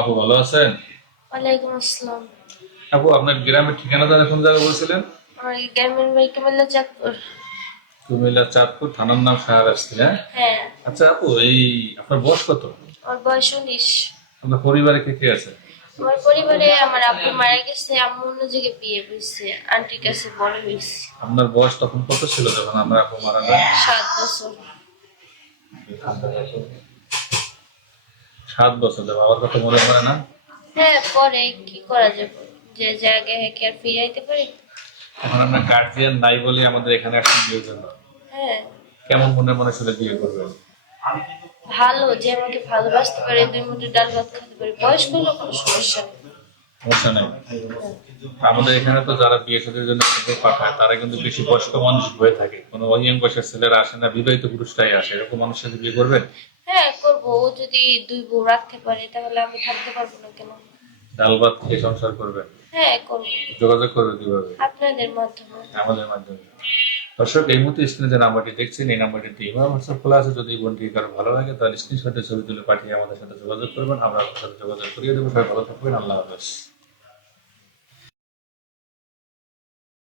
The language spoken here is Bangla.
আপু ভালো আছেন? ওয়ালাইকুম আসসালাম। আপু আপনার গ্রামের ঠিকানা জানা কোন জায়গা বলছিলেন? আমার গ্রামের বাড়ি কুমিল্লা চাঁদপুর। কুমিল্লা চাঁদপুর, থানার নাম শাহরাস্তি, হ্যাঁ? হ্যাঁ। আচ্ছা আপু, এই আপনার বয়স কত? আমার বয়স 19। আপনার পরিবারে কে কে আছে? আমার পরিবারে আমার আব্বু মারা গেছে, আম্মু অন্য জায়গায় বিয়ে হয়েছে, আন্টির কাছে বড় হয়েছে। আপনার বয়স তখন কত ছিল যখন আমরা আপু মারা যায়? 7 বছর। 7 বছর। বাবার কথা মনে পড়ে না? হ্যাঁ, পরে কি করা যাবে, যে জায়গায় কি আর ফিরে আইতে পারি? এখন আপনার গার্জিয়ান নাই বলে আমাদের এখানে আসছেন বিয়ের জন্য। হ্যাঁ। কেমন মনে মনে ছিল বিয়ে করবেন? ভালো, যে আমাকে ভালোবাসতে পারে, 2 মুঠো ডাল ভাত খেতে পারে, বয়স্ক লোক, কোনো সমস্যা নেই। সমস্যা নেই। আমাদের এখানে তো যারা বিয়ে শাদীর জন্য খবর পাঠায় তারা কিন্তু বেশি বয়স্ক মানুষ হয়ে থাকে, কোনো ইয়াং বয়সের ছেলেরা আসে না, বিবাহিত পুরুষরাই আসে। এরকম মানুষের সাথে বিয়ে করবেন? হ্যাঁ, করবো। ও যদি 2 বউ রাখতে পারে তাহলে আমি থাকতে পারবো না কেন? ডাল ভাত খেয়ে সংসার করবেন? হ্যাঁ, করবো। যোগাযোগ করবে কিভাবে? আপনাদের মাধ্যমে। আমাদের মাধ্যমে। দর্শক, এই মুহূর্তে স্ক্রিনে যে নাম্বারটি দেখছেন এই নাম্বারটিতে ইমো হোয়াটসঅ্যাপ খোলা আছে। যদি এই বোনটি কারো ভালো লাগে তাহলে স্ক্রিনশটে ছবি তুলে পাঠিয়ে আমাদের সাথে যোগাযোগ করবেন, আমরা আপনার সাথে যোগাযোগ করিয়ে দেবো। সবাই ভালো থাকবেন, আল্লাহ হাফেজ।